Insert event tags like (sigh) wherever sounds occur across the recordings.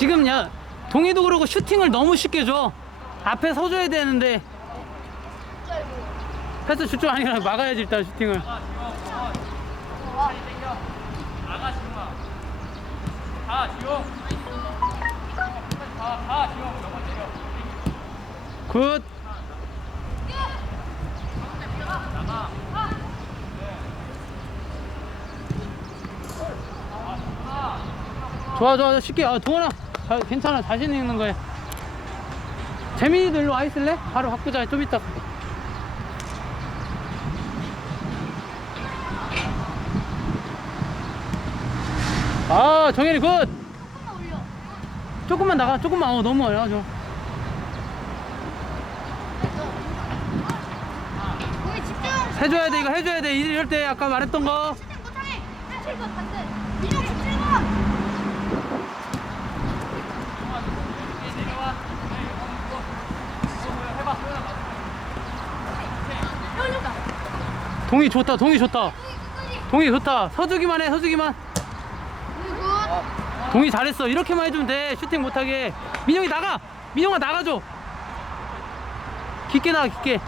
지금 야 동해도 그러고 슈팅을 너무 쉽게 줘. 앞에 서줘야 되는데. 패스 슛좀 아니라 막아야지 일단 슈팅을. 굿. 좋아 좋아 쉽게. 아 동원아 자, 괜찮아 자신 있는 거야 재민이도 일로 와 있을래? 바로 바꾸자 좀 이따 아 정현이 굿 조금만 나가 조금만 어 너무 거기 집중. 해줘야 돼 이거 해줘야 돼 이럴 때 아까 말했던 거 슈팅 못하게. 17번 반대. 민영 17번. 해올려가. 동이 좋다 동이 좋다. 동이 좋다. 서주기만 해 서주기만. 동이 잘했어. 이렇게만 해주면 돼. 슈팅 못하게. 민영이 나가. 민영아 나가줘. 깊게 나가 깊게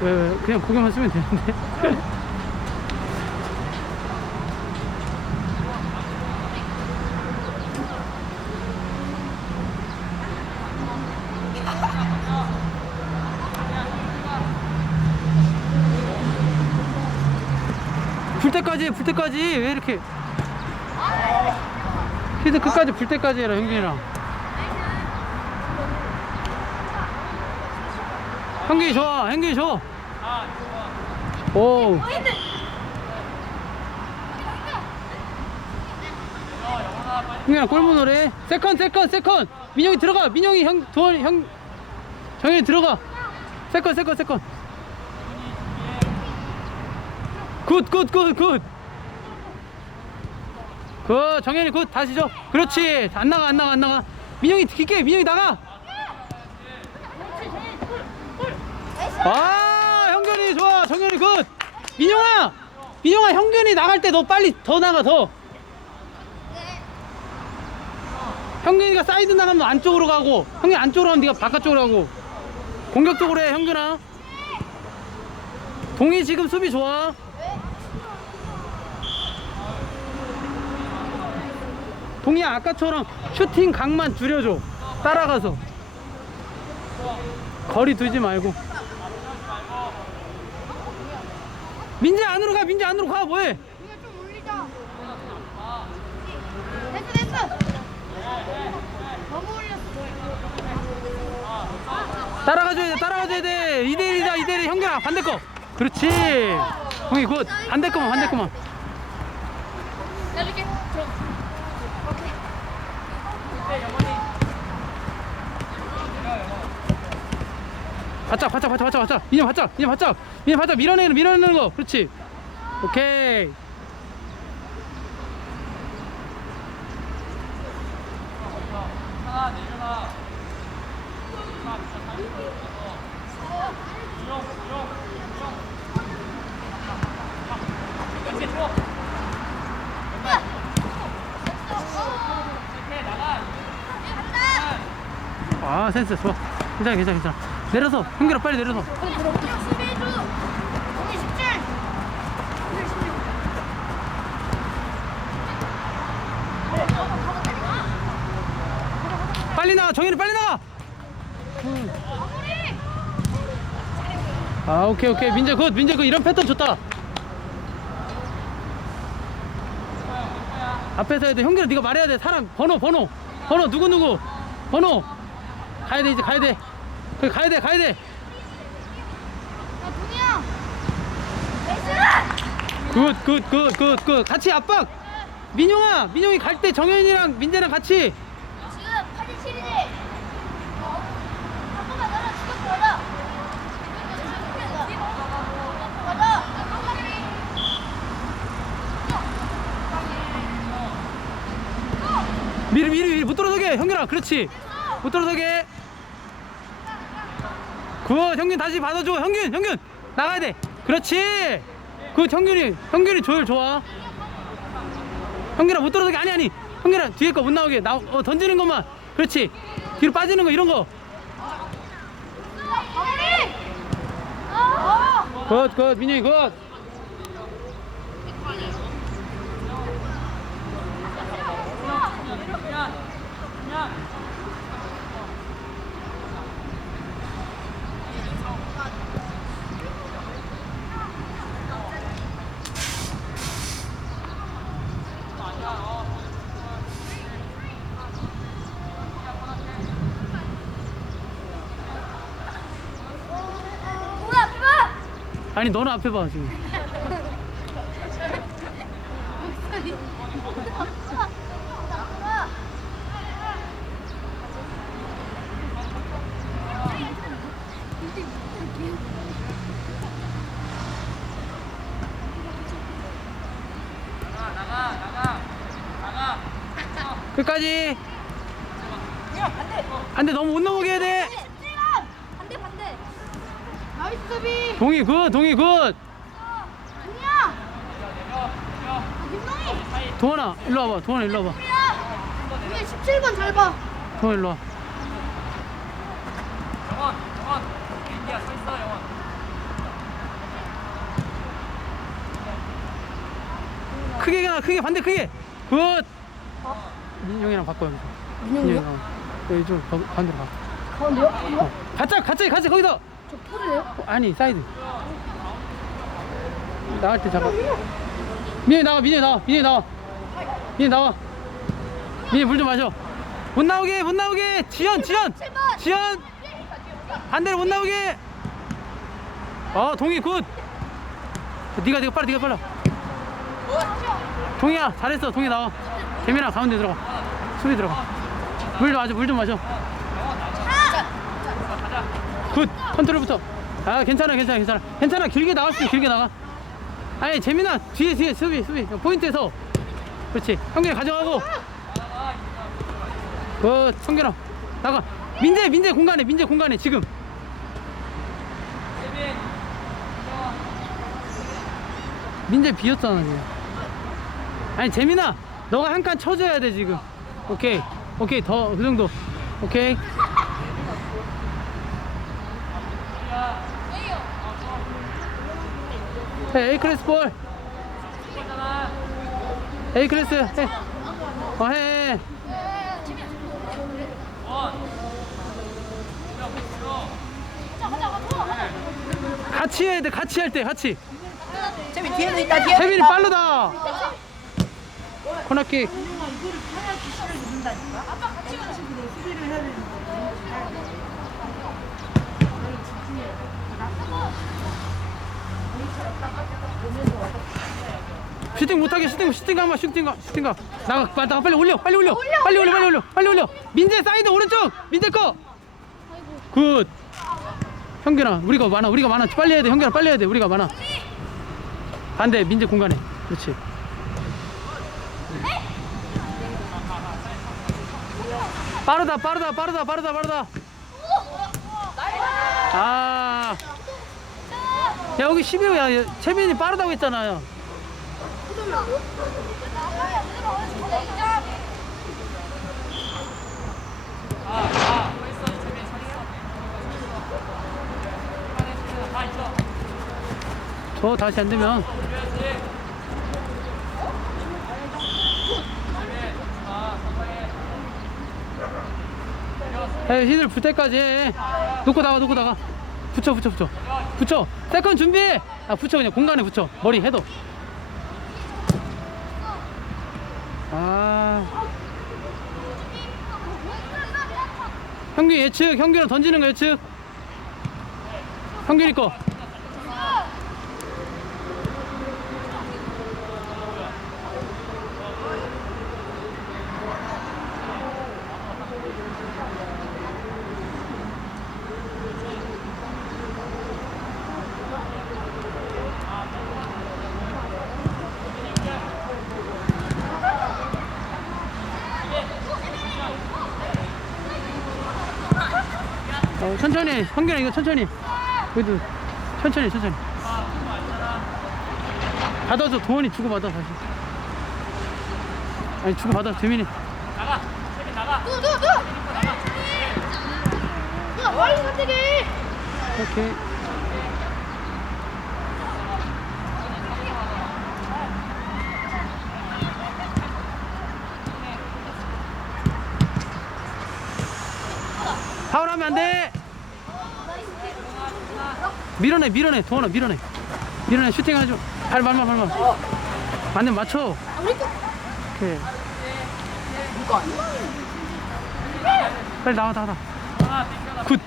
왜, 왜 그냥 고개만 쓰면 되는데. (laughs) 불 때까지 해, 불 때까지. 왜 이렇게. 히드 끝까지 불 때까지 해라 형준이랑 형균이 좋아 형균이 좋아. 오. 형준아 골문 노래. 세컨 세컨 세컨. 민영이 들어가. 민영이 형 도원 형. 정현이 들어가. 세컨 세컨 세컨. 굿 굿 굿 굿. 굿 정현이 굿. 다시 줘. 그렇지. 안 나가 안 나가 안 나가. 민영이 깊게 민영이 나가 아 형균이 좋아. 정현이 굿. 민영아 민영아 형균이 나갈 때 너 빨리 더 나가 더. 형균이가 사이드 나가면 안쪽으로 가고 형이 안쪽으로 가면 네가 바깥쪽으로 가고. 공격적으로 해 형균아. 동이 지금 수비 좋아. 동이야 아까처럼 슈팅 각만 줄여줘. 따라가서. 거리 두지 말고 민재 안으로 가 민재 안으로 가 뭐해 이거 좀 올리자. 됐어 됐어. 너무 올렸어. 따라가줘야 돼 따라가줘야 돼 2대1이다 2대1 형규야 반대 거 그렇지 형이 굿 반대 거만 반대 거만 내줄게. 들어. 오케이. 바짝 바짝 바짝 바짝 바짝 인형 바짝 인형 바짝 인형 바짝 밀어내는 밀어내는 거. 그렇지. 오케이. 아 센스 좋아. 괜찮아 괜찮아 괜찮아 내려서 형규라 빨리 내려서 그냥 수비해줘. 공이 17. 공이 16. 빨리 나가 정현이 빨리 나가. 아 오케이 오케이 민재 굿 민재 굿 이런 패턴 좋다 앞에서 해야 돼 형규라 네가 말해야 돼 사람 번호 번호 번호 누구 누구 번호 가야 돼 이제 가야 돼 거기 가야 돼, 가야 돼. 굿, 굿, 굿, 굿, 굿. 같이 압박. 민용아, 민용이 갈 때 정현이랑 민재랑 같이. 미리, 미리, 미리 못 떨어져게. 형렬아, 그렇지. 못 떨어져게. 굿 형균 다시 받아줘. 형균 형균. 나가야 돼. 그렇지. 굿 형균이 형균이 조율 좋아. 형균아 못 들어서게. 아니 아니. 형균아 뒤에 거 못 나오게. 나 어, 던지는 것만. 그렇지. 뒤로 빠지는 거 이런 거. 굿, 굿, 민영이 굿. 아니, 너는 앞에 봐, 지금. 끝까지. 안 돼, 너무 못 넘어게 해야 돼. 반대, 반대. 나이스 수비. 동이 굿, 동이 굿. 동원아, 일로 와봐. 동원아, 일로 와봐. 위에 17번 잘 봐. 동원 일로 와. 영원, 영원. 인디야 서 있어, 영원. 크게 가, 크게 반대 크게. 굿. 민용이랑 바꿔 여기서. 민용이랑. 여기 좀 거- 반대로 가. 가운데요? 어. 가짜, 가짜, 가짜 거기서. 저 포즈예요? 어, 아니 사이드. 나갈 때 잠깐. 민영이 나와, 민영이 나와, 민영이 나와. 민영이 나와. 민영이 물좀 마셔. 못 나오게, 못 나오게. 지연, 지연, 지연. 반대로 못 나오게. 어, 동희 굿. 네가 네가 빨리, 네가 빨라. 동희야, 잘했어. 동희 나와. 재민아 가운데 들어가. 수비 들어가. 물 좀 마셔, 물 좀 마셔. 굿. 컨트롤부터. 아 괜찮아 괜찮아 괜찮아. 괜찮아. 길게 나갈 수 있어 길게 나가. 아니 재민아 뒤에 뒤에 수비 수비. 포인트에서. 그렇지. 형균이 가져가고. 굿. 형균아 나가. 민재 민재 공간에 민재 공간에 지금. 민재 비었잖아 지금. 아니 재민아 너가 한 칸 쳐줘야 돼 지금. 오케이. 오케이 더 그 정도. 오케이 해, A 클래스 볼. A 클래스 해. 어, 해. 같이 해야 돼, 같이 할 때, 같이. 재민 뒤에도 있다 뒤에 세빈이 빠르다. 코너킥. 슈팅 못하게 슈팅 슈팅 가마 슈팅 가 슈팅 가. 나가 빨리 나가 빨리 올려 빨리 올려 빨리 올려. 빨리 올려 빨리 올려. 민재 사이드 오른쪽 민재 거굿. 형균아 우리가 많아 우리가 많아. 빨리 해야 돼 형균아 빨리 해야 돼 우리가 많아. 반대 민재 공간에. 그렇지. 빠르다 빠르다 빠르다 빠르다 빠르다. 아 야, 여기 12호야 채민이 빠르다고 했잖아요 아, 아. 저 다시 안 되면 올려야지. 에 히들 붙을 때까지 해. 놓고 나가 놓고 나가 붙여 붙여 붙여 붙여. 세컨 준비. 아 붙여 그냥 공간에 붙여. 머리 해도. 아. 형균 예측. 형균은 던지는 거 예측. 형균이 거 어, 천천히 형균아 이거 천천히 그래도 천천히 천천히 받아줘 도원이 주고받아 다시 아니 주고받아 재민이 나가. 세민 나가. 누, 누, 누. 야, 빨리 선택해. 오케이 파울하면 안 돼. 밀어내 밀어내 도원아 밀어내. 밀어내 슈팅 해줘 발발발 발발 안돼 맞춰. 오케이. 빨리 나와 나와 나와. 굿.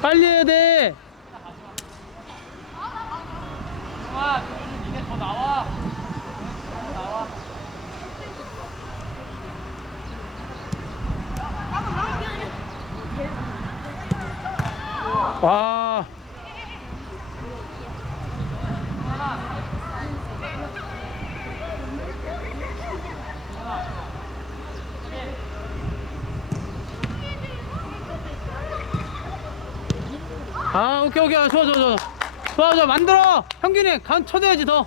빨리 해야 돼 와, 니네 더 나와. 나와. 와. 아, 오케이, 오케이. 좋아, 좋아, 좋아. 좋아, 좋아. 만들어. 형균이 간 쳐줘야지, 더.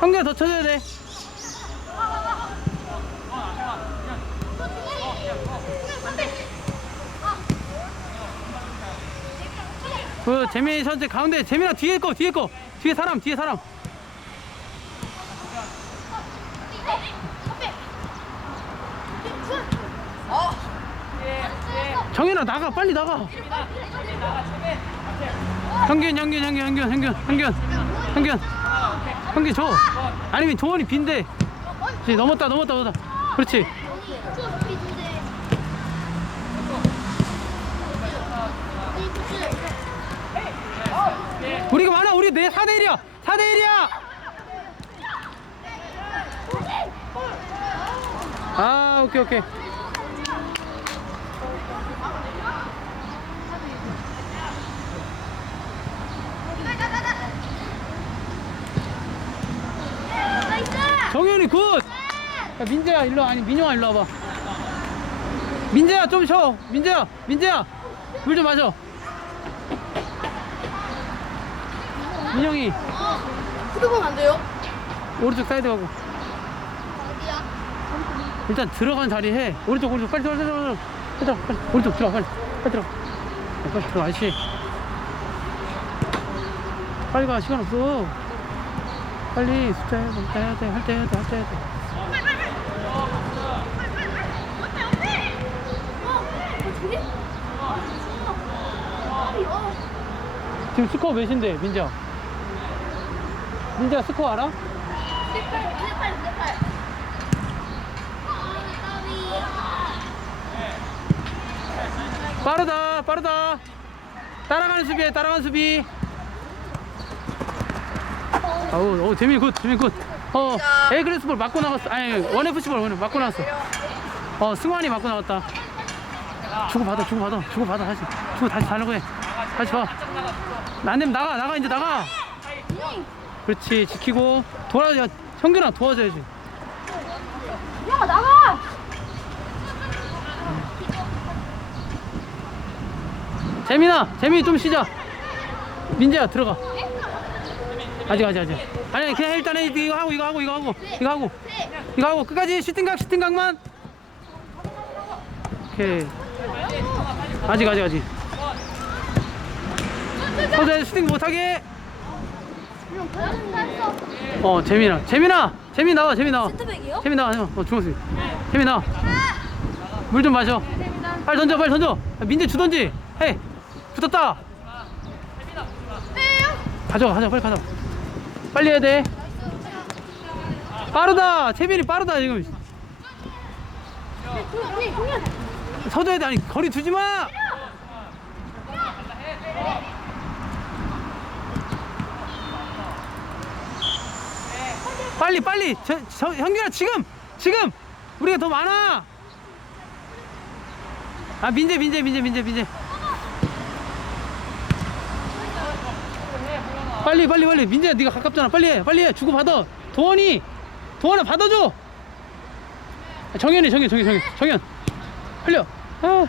형균이 더 쳐줘야 돼. 그 재민이 선수 가운데 재민아 뒤에 거 뒤에 거 뒤에 사람 뒤에 사람. 정현아 나가. 빨리 나가. 형균 형균 형균 형균 형균 형균 형균. 형균 줘. 아니면 조원이 빈대. 넘었다 넘었다 넘었다. 그렇지 우리가 많아 우리 내 4대 1이야. 4대 1이야. 아 오케이 오케이. 정현이 굿. 야, 민재야 일로 와. 아니 민영아 일로 와봐. 민재야 좀 쉬어. 민재야 민재야. 물 좀 마셔 민영이. 후드본 안 돼요? 오른쪽 사이드 가고. 어디야? 일단 들어간 자리 해. 오른쪽 오른쪽. 빨리 들어가 들어가. 들어가 들어가 빨리. 오른쪽 들어가 빨리. 빨리 들어가. 야, 빨리 들어가 아저씨. 빨리 가 시간 없어. 빨리 숫자 해야 돼 해야 돼 할때 해야 돼 할때 해야 돼. 지금 스코어 몇인데 민재야 민재야 스코어 알아? 빠르다 빠르다. 따라가는 수비해 따라가는 수비. 아우 어 재민이 굿 재민이 굿어 에그레스 볼 맞고 나갔어. 아니 원 맞고 나갔어. 어 승환이 맞고 나갔다. 주고 받아 주고 받아 주고 받아 다시. 주고 다시 달라고 해. 다시 봐 안 되면 나가 나가 이제 나가 그렇지 지키고 도와줘 형균아 도와줘야지 야 나가! 재민아, 재민이 좀 쉬자. 민재야 들어가. 아직 아직 아직. 아니 그냥 일단은 이거 하고 이거 하고 이거 하고 이거 하고 이거 하고 끝까지 슈팅각 슈팅각만. 오케이. 아직 아직 아직. 서재 슈팅 못하게. 어 재민아, 재민아, 재민 나와, 재민 나와. 센터백이요? 재민 나와, 어 중앙수. 재민 나와. 물 좀 마셔. 빨리 던져, 빨리 던져. 야, 민재 주던지. 해. 붙었다. 가져가, 가져가, 빨리 가져가. 빨리 해야 돼. 빠르다. 재민이 빠르다 지금. 서줘야 돼. 아니 거리 두지 마. 빨리 빨리. 저, 저, 형균아 지금 지금. 우리가 더 많아. 아 민재 민재 민재 민재 민재. 빨리 빨리 빨리. 민재야 네가 가깝잖아. 빨리 해 빨리 해. 주고 받아. 도원이 도원아 받아줘. 정현이 정현 정현 정현 정현. 흘려. 아